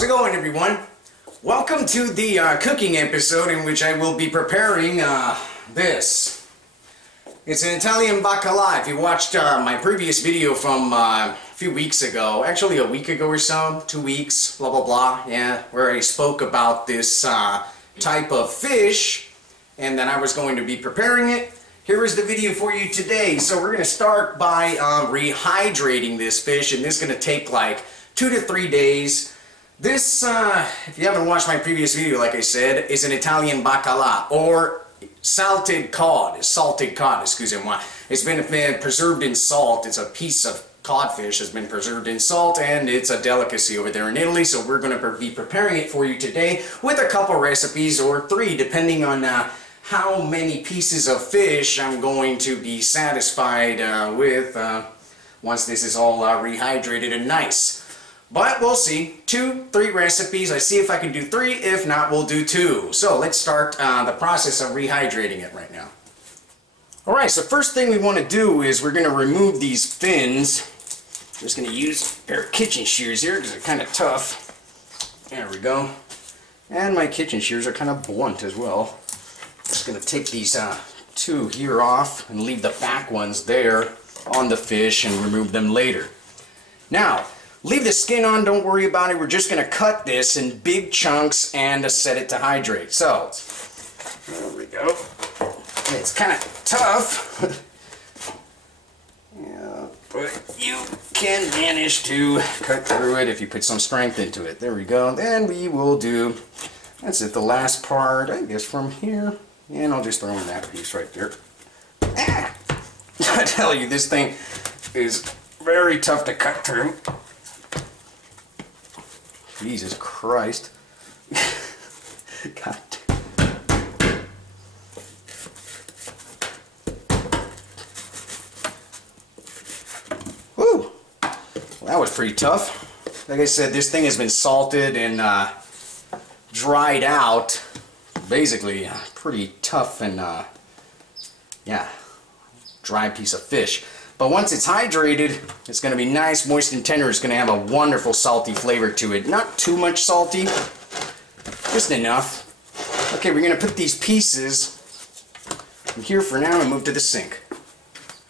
How's it going, everyone? Welcome to the cooking episode in which I will be preparing this. It's an Italian baccala. If you watched my previous video from a few weeks ago, actually a week ago or so, 2 weeks, blah blah blah, yeah, where I spoke about this type of fish and then I was going to be preparing it. Here is the video for you today. So we're going to start by rehydrating this fish, and this is going to take like 2 to 3 days. This, if you haven't watched my previous video, like I said, is an Italian baccala, or salted cod, excusez-moi. It's been preserved in salt. It's a piece of codfish that's been preserved in salt, and it's a delicacy over there in Italy, so we're going to be preparing it for you today with a couple recipes, or 3, depending on how many pieces of fish I'm going to be satisfied with once this is all rehydrated and nice. But we'll see. 2, 3 recipes. I see if I can do 3. If not, we'll do 2. So let's start the process of rehydrating it right now. Alright, so first thing we want to do is we're going to remove these fins. I'm just going to use a pair of kitchen shears here because they're kind of tough. There we go. And my kitchen shears are kind of blunt as well. Just going to take these 2 here off and leave the back ones there on the fish and remove them later. Now, leave the skin on, don't worry about it. We're just going to cut this in big chunks and set it to hydrate. So, there we go. It's kind of tough. Yeah, but you can manage to cut through it if you put some strength into it. There we go. Then we will do, that's it, the last part, I guess, from here. And I'll just throw in that piece right there. Ah! I tell you, this thing is very tough to cut through. Jesus Christ. God. Woo! Well, that was pretty tough. Like I said, this thing has been salted and dried out. Basically, pretty tough and, yeah, dry piece of fish. But once it's hydrated, it's going to be nice, moist, and tender. It's going to have a wonderful salty flavor to it. Not too much salty, just enough. Okay, we're going to put these pieces in here for now and move to the sink.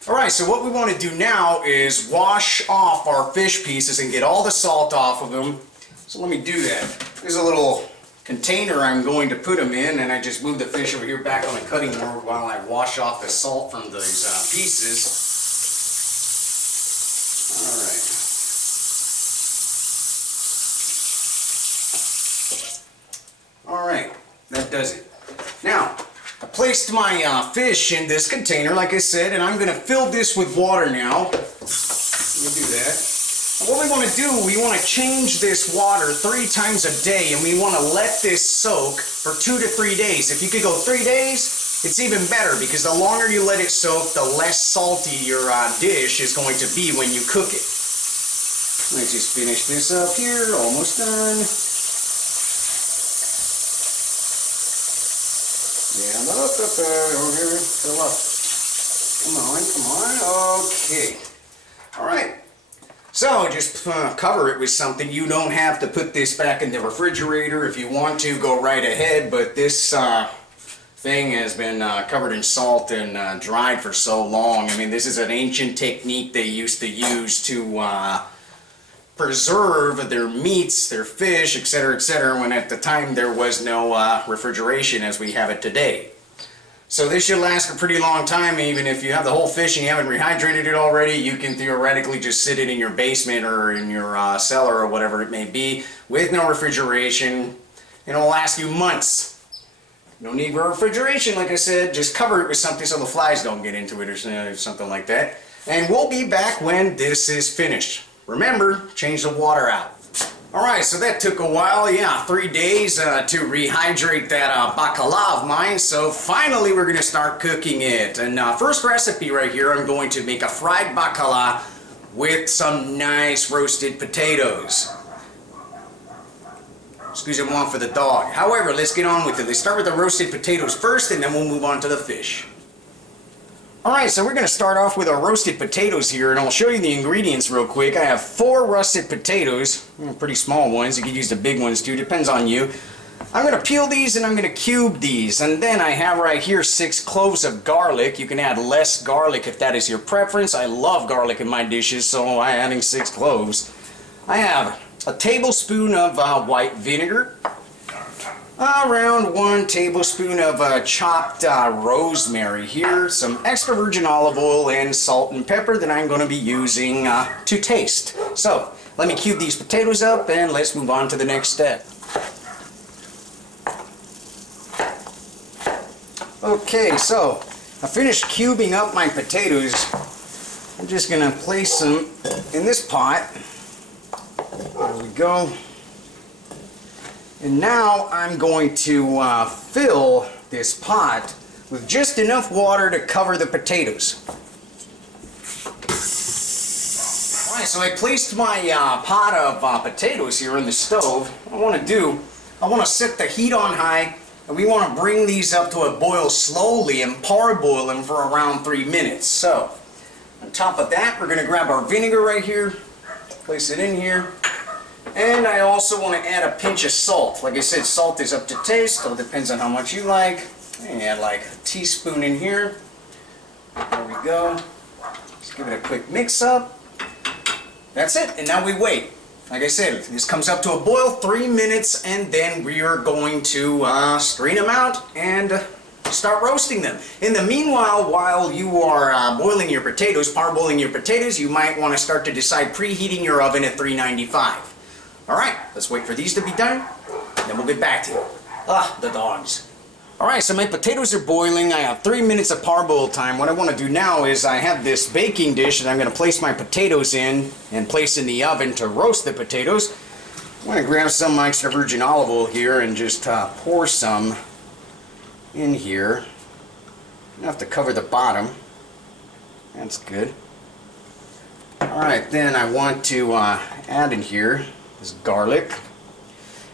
Alright, so what we want to do now is wash off our fish pieces and get all the salt off of them. So let me do that. There's a little container I'm going to put them in, and I just move the fish over here back on the cutting board while I wash off the salt from those pieces. Alright, that does it. Now, I placed my fish in this container, like I said, and I'm going to fill this with water now. Let me do that. What we want to do, we want to change this water 3 times a day, and we want to let this soak for 2 to 3 days. If you could go 3 days, it's even better, because the longer you let it soak, the less salty your dish is going to be when you cook it. Let's just finish this up here, almost done. Yeah, up, over here, fill up. Come on, okay. Alright. So, just cover it with something. You don't have to put this back in the refrigerator. If you want to, go right ahead, but this thing has been covered in salt and dried for so long. I mean, this is an ancient technique they used to use to preserve their meats, their fish, etc., when at the time there was no refrigeration as we have it today. So this should last a pretty long time. Even if you have the whole fish and you haven't rehydrated it already, you can theoretically just sit it in your basement or in your cellar or whatever it may be with no refrigeration, and it'll last you months. No need for refrigeration, like I said. Just cover it with something so the flies don't get into it or something like that. And we'll be back when this is finished. Remember, change the water out. Alright, so that took a while, yeah, 3 days to rehydrate that baccala of mine, so finally we're going to start cooking it. And first recipe right here, I'm going to make a fried baccala with some nice roasted potatoes. Excuse me, one for the dog. However, let's get on with it. Let's start with the roasted potatoes first, and then we'll move on to the fish. Alright, so we're going to start off with our roasted potatoes here, and I'll show you the ingredients real quick. I have 4 russet potatoes, pretty small ones. You could use the big ones too, depends on you. I'm going to peel these and I'm going to cube these, and then I have right here 6 cloves of garlic. You can add less garlic if that is your preference. I love garlic in my dishes, so I'm adding 6 cloves. I have a tablespoon of white vinegar, around 1 tablespoon of chopped rosemary here, some extra virgin olive oil, and salt and pepper that I'm going to be using to taste. So, let me cube these potatoes up and let's move on to the next step. Okay, so I finished cubing up my potatoes. I'm just going to place them in this pot. There we go. And now I'm going to fill this pot with just enough water to cover the potatoes. Alright, so I placed my pot of potatoes here in the stove. What I want to set the heat on high, and we want to bring these up to a boil slowly and parboil them for around 3 minutes. So, on top of that, we're going to grab our vinegar right here, place it in here. And I also want to add a pinch of salt. Like I said, salt is up to taste, so it depends on how much you like. Add like a teaspoon in here. There we go. Just give it a quick mix up. That's it, and now we wait. Like I said, this comes up to a boil, 3 minutes, and then we are going to strain them out and start roasting them. In the meanwhile, while you are boiling your potatoes, parboiling your potatoes, you might want to start to decide preheating your oven at 395. Alright, let's wait for these to be done, then we'll get back to you. The dogs. Alright, so my potatoes are boiling. I have 3 minutes of parboil time. What I want to do now is I have this baking dish that I'm going to place my potatoes in and place in the oven to roast the potatoes. I'm going to grab some extra virgin olive oil here and just pour some in here. Enough to cover the bottom. That's good. Alright, then I want to add in here this garlic.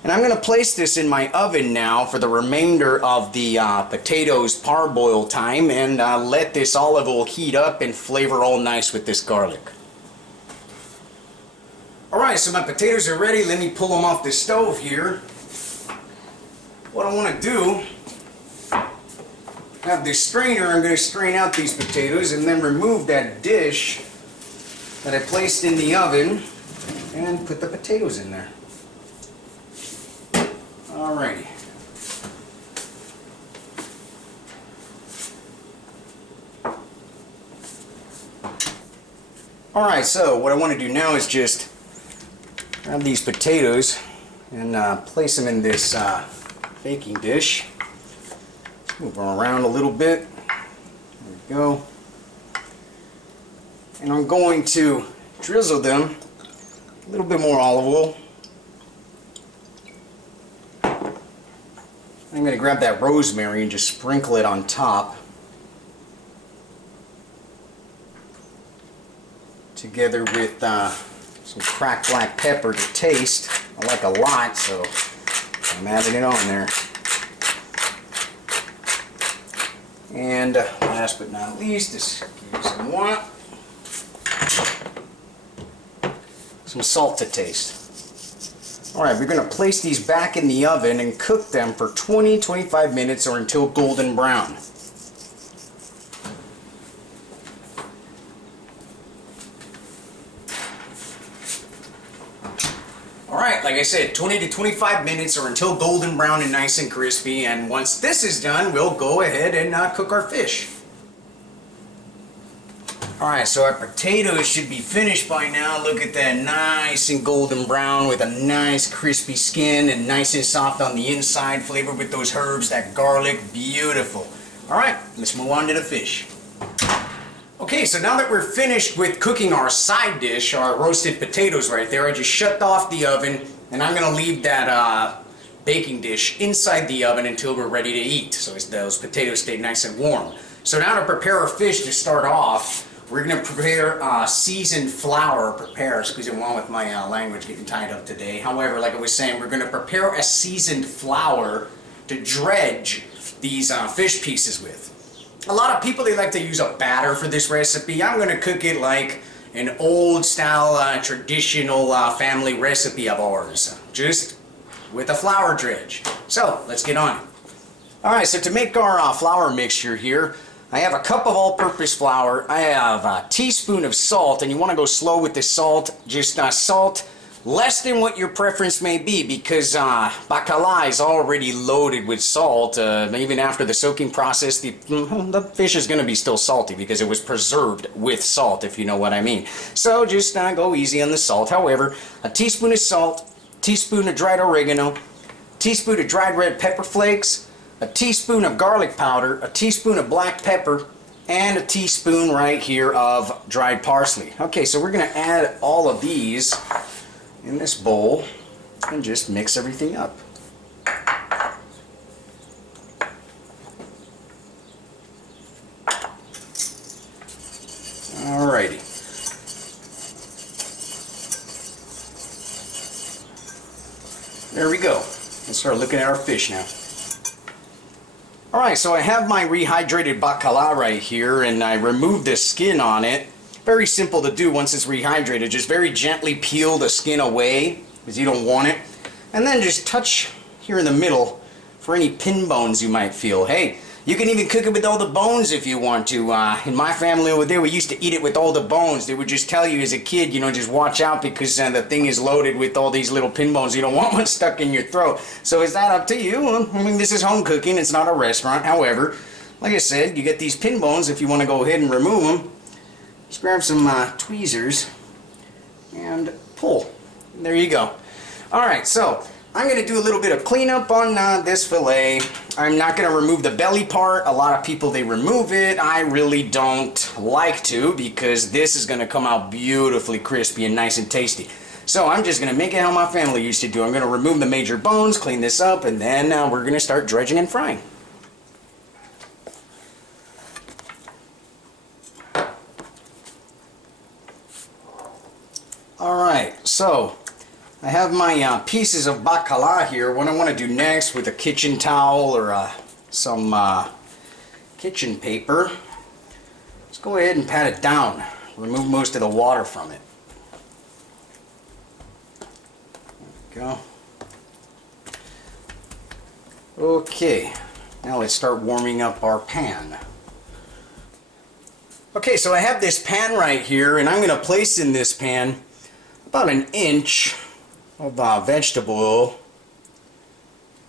And I'm going to place this in my oven now for the remainder of the potatoes parboil time, and let this olive oil heat up and flavor all nice with this garlic. Alright, so my potatoes are ready. Let me pull them off the stove here. What I want to do, I have this strainer. I'm going to strain out these potatoes and then remove that dish that I placed in the oven and put the potatoes in there. Alrighty. Alright, so what I want to do now is just grab these potatoes and place them in this baking dish. Move them around a little bit. There we go. And I'm going to drizzle them a little bit more olive oil. I'm going to grab that rosemary and just sprinkle it on top, together with some cracked black pepper to taste. I like a lot, so I'm adding it on there. And last but not least, just give you some salt to taste. Alright, we're going to place these back in the oven and cook them for 20-25 minutes or until golden brown. Alright, like I said, 20 to 25 minutes or until golden brown and nice and crispy, and once this is done, we'll go ahead and cook our fish. Alright, so our potatoes should be finished by now. Look at that, nice and golden brown with a nice crispy skin and nice and soft on the inside, flavored with those herbs, that garlic, beautiful. Alright, let's move on to the fish. Okay, so now that we're finished with cooking our side dish, our roasted potatoes right there, I just shut off the oven, and I'm going to leave that baking dish inside the oven until we're ready to eat, so those potatoes stay nice and warm. So now to prepare our fish to start off, we're going to prepare seasoned flour. Excuse me, with my language getting tied up today. However, like I was saying, we're going to prepare a seasoned flour to dredge these fish pieces with. A lot of people, they like to use a batter for this recipe. I'm going to cook it like an old style traditional family recipe of ours, just with a flour dredge. So let's get on it. Alright, so to make our flour mixture here, I have a cup of all-purpose flour, I have a teaspoon of salt, and you want to go slow with the salt, just salt less than what your preference may be, because Baccala is already loaded with salt. Even after the soaking process, the fish is going to be still salty because it was preserved with salt, if you know what I mean. So just go easy on the salt. However, a teaspoon of salt, teaspoon of dried oregano, teaspoon of dried red pepper flakes, a teaspoon of garlic powder, a teaspoon of black pepper, and a teaspoon right here of dried parsley. Okay, so we're going to add all of these in this bowl and just mix everything up. Alrighty. There we go. Let's start looking at our fish now. Alright, so I have my rehydrated Baccala right here, and I removed the skin on it. Very simple to do once it's rehydrated. Just very gently peel the skin away because you don't want it. And then just touch here in the middle for any pin bones you might feel. Hey, you can even cook it with all the bones if you want to. In my family over there, we used to eat it with all the bones. They would just tell you as a kid, you know, just watch out because the thing is loaded with all these little pin bones. You don't want one stuck in your throat. So is that up to you? I mean, this is home cooking. It's not a restaurant. However, like I said, you get these pin bones. If you want to go ahead and remove them, just grab some tweezers and pull. There you go. Alright, so I'm going to do a little bit of cleanup on this fillet. I'm not going to remove the belly part. A lot of people, they remove it. I really don't like to because this is going to come out beautifully crispy and nice and tasty. So I'm just going to make it how my family used to do. I'm going to remove the major bones, clean this up, and then we're going to start dredging and frying. Alright, so I have my pieces of Baccala here. What I want to do next with a kitchen towel or some kitchen paper, let's go ahead and pat it down. Remove most of the water from it. There we go. Okay, now let's start warming up our pan. Okay, so I have this pan right here, and I'm going to place in this pan about an inch of vegetable oil.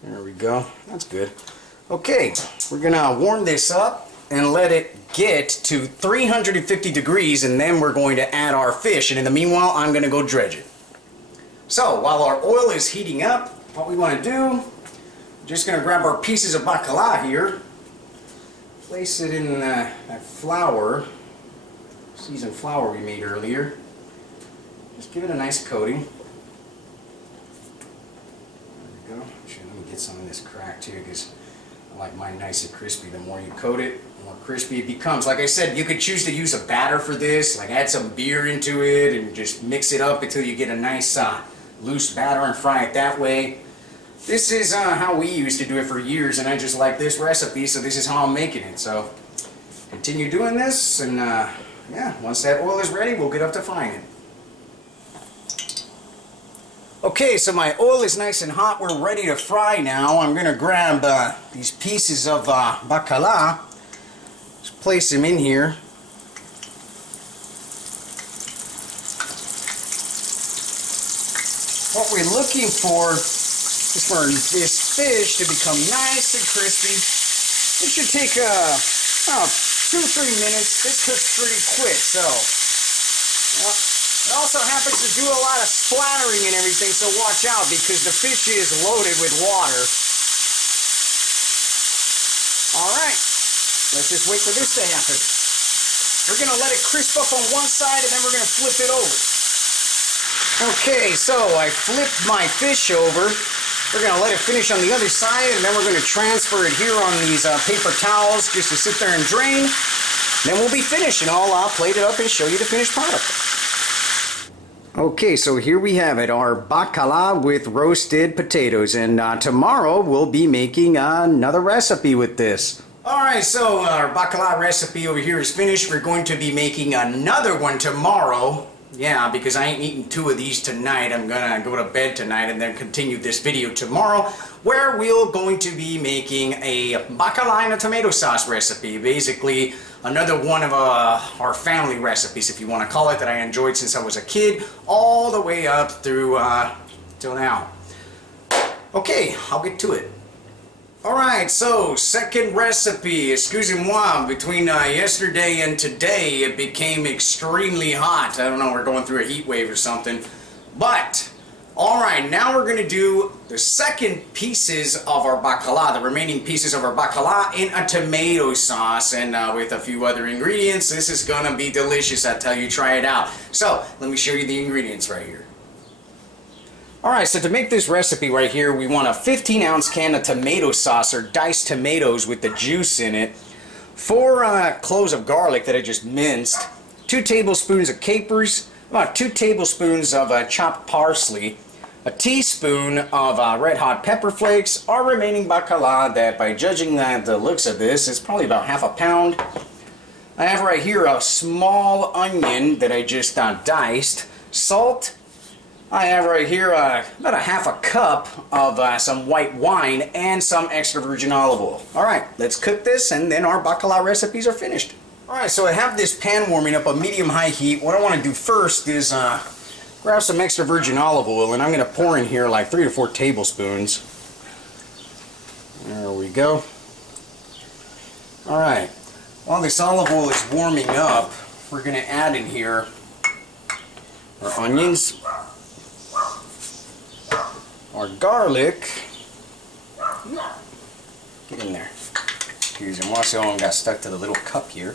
There we go. That's good. Okay, we're gonna warm this up and let it get to 350 degrees, and then we're going to add our fish, and in the meanwhile I'm gonna go dredge it. So while our oil is heating up, what we want to do, we're just gonna grab our pieces of Baccala here, place it in that flour, seasoned flour we made earlier. Just give it a nice coating. There we go. Actually, let me get some of this cracked too, because I like mine nice and crispy. The more you coat it, the more crispy it becomes. Like I said, you could choose to use a batter for this, like add some beer into it and just mix it up until you get a nice loose batter and fry it that way. This is how we used to do it for years, and I just like this recipe, so this is how I'm making it. So continue doing this, and yeah, once that oil is ready, we'll get up to frying it. Okay, so my oil is nice and hot. We're ready to fry now. I'm going to grab these pieces of Baccala. Just place them in here. What we're looking for is for this fish to become nice and crispy. It should take about 2 or 3 minutes. This cooks pretty quick, so it also happens to do a lot of splattering and everything, so watch out because the fish is loaded with water. Alright, let's just wait for this to happen. We're going to let it crisp up on one side and then we're going to flip it over. Okay, so I flipped my fish over. We're going to let it finish on the other side, and then we're going to transfer it here on these paper towels just to sit there and drain. Then we'll be finished, and I'll plate it up and show you the finished product. Okay, so here we have it, our Baccala with roasted potatoes, and tomorrow we'll be making another recipe with this. Alright, so our baccala recipe over here is finished. We're going to be making another one tomorrow. Yeah, because I ain't eating 2 of these tonight. I'm gonna go to bed tonight and then continue this video tomorrow, where we're going to be making a baccala and a tomato sauce recipe. Basically, another one of our family recipes, if you want to call it, that I enjoyed since I was a kid, all the way up through till now. Okay, I'll get to it. Alright, so second recipe, excusez-moi, between yesterday and today it became extremely hot. I don't know, we're going through a heat wave or something. But, alright, now we're going to do the second pieces of our baccala, the remaining pieces of our baccala in a tomato sauce and with a few other ingredients. This is going to be delicious, I tell you, try it out. So, let me show you the ingredients right here. Alright, so to make this recipe right here, we want a 15-ounce can of tomato sauce or diced tomatoes with the juice in it, 4 cloves of garlic that I just minced, 2 tablespoons of capers, about 2 tablespoons of chopped parsley, a teaspoon of red hot pepper flakes, our remaining baccala that, by judging the looks of this, is probably about half a pound. I have right here a small onion that I just diced, salt. I have right here about a half a cup of some white wine and some extra virgin olive oil. Alright, let's cook this and then our baccala recipes are finished. Alright, so I have this pan warming up on medium-high heat. What I want to do first is grab some extra virgin olive oil, and I'm going to pour in here like 3 to 4 tablespoons. There we go. Alright, while this olive oil is warming up, we're going to add in here our onions, our garlic. Get in there. Excuse me, watch, I got stuck to the little cup here.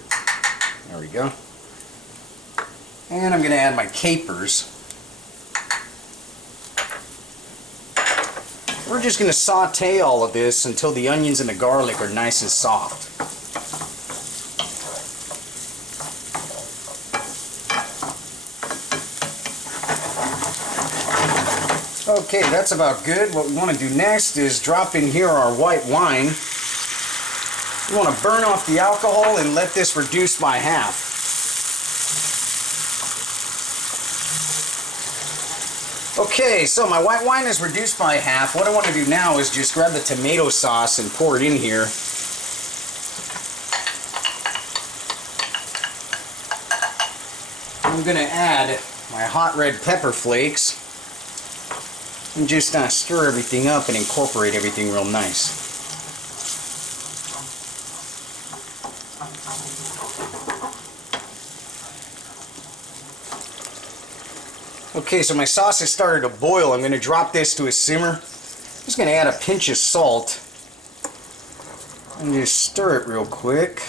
There we go. And I'm going to add my capers. We're just going to saute all of this until the onions and the garlic are nice and soft. Okay, that's about good. What we want to do next is drop in here our white wine. We want to burn off the alcohol and let this reduce by half. Okay, so my white wine is reduced by half. What I want to do now is just grab the tomato sauce and pour it in here. I'm going to add my hot red pepper flakes. And just stir everything up and incorporate everything real nice. Okay, so my sauce has started to boil. I'm going to drop this to a simmer. I'm just going to add a pinch of salt. And just stir it real quick.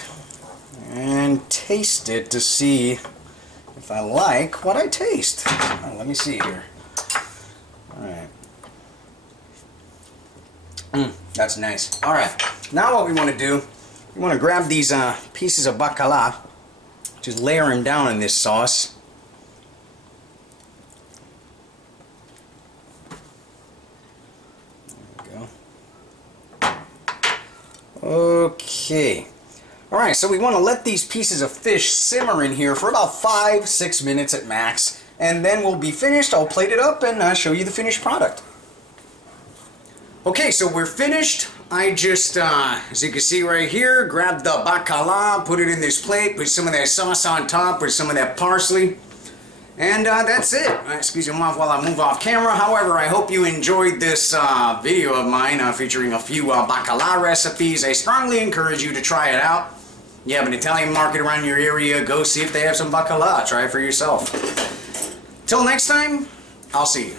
And taste it to see if I like what I taste. Let me see here. Alright. That's nice. Alright, now what we want to do, we want to grab these pieces of baccala, just layer them down in this sauce. There we go. Okay. Alright, so we want to let these pieces of fish simmer in here for about 5-6 minutes at max. And then we'll be finished. I'll plate it up and show you the finished product. Okay, so we're finished. I just, as you can see right here, grabbed the baccala, put it in this plate, put some of that sauce on top, put some of that parsley. And that's it. Excuse me while I move off camera. However, I hope you enjoyed this video of mine featuring a few baccala recipes. I strongly encourage you to try it out. You have an Italian market around your area, go see if they have some baccala. Try it for yourself. Till next time, I'll see you.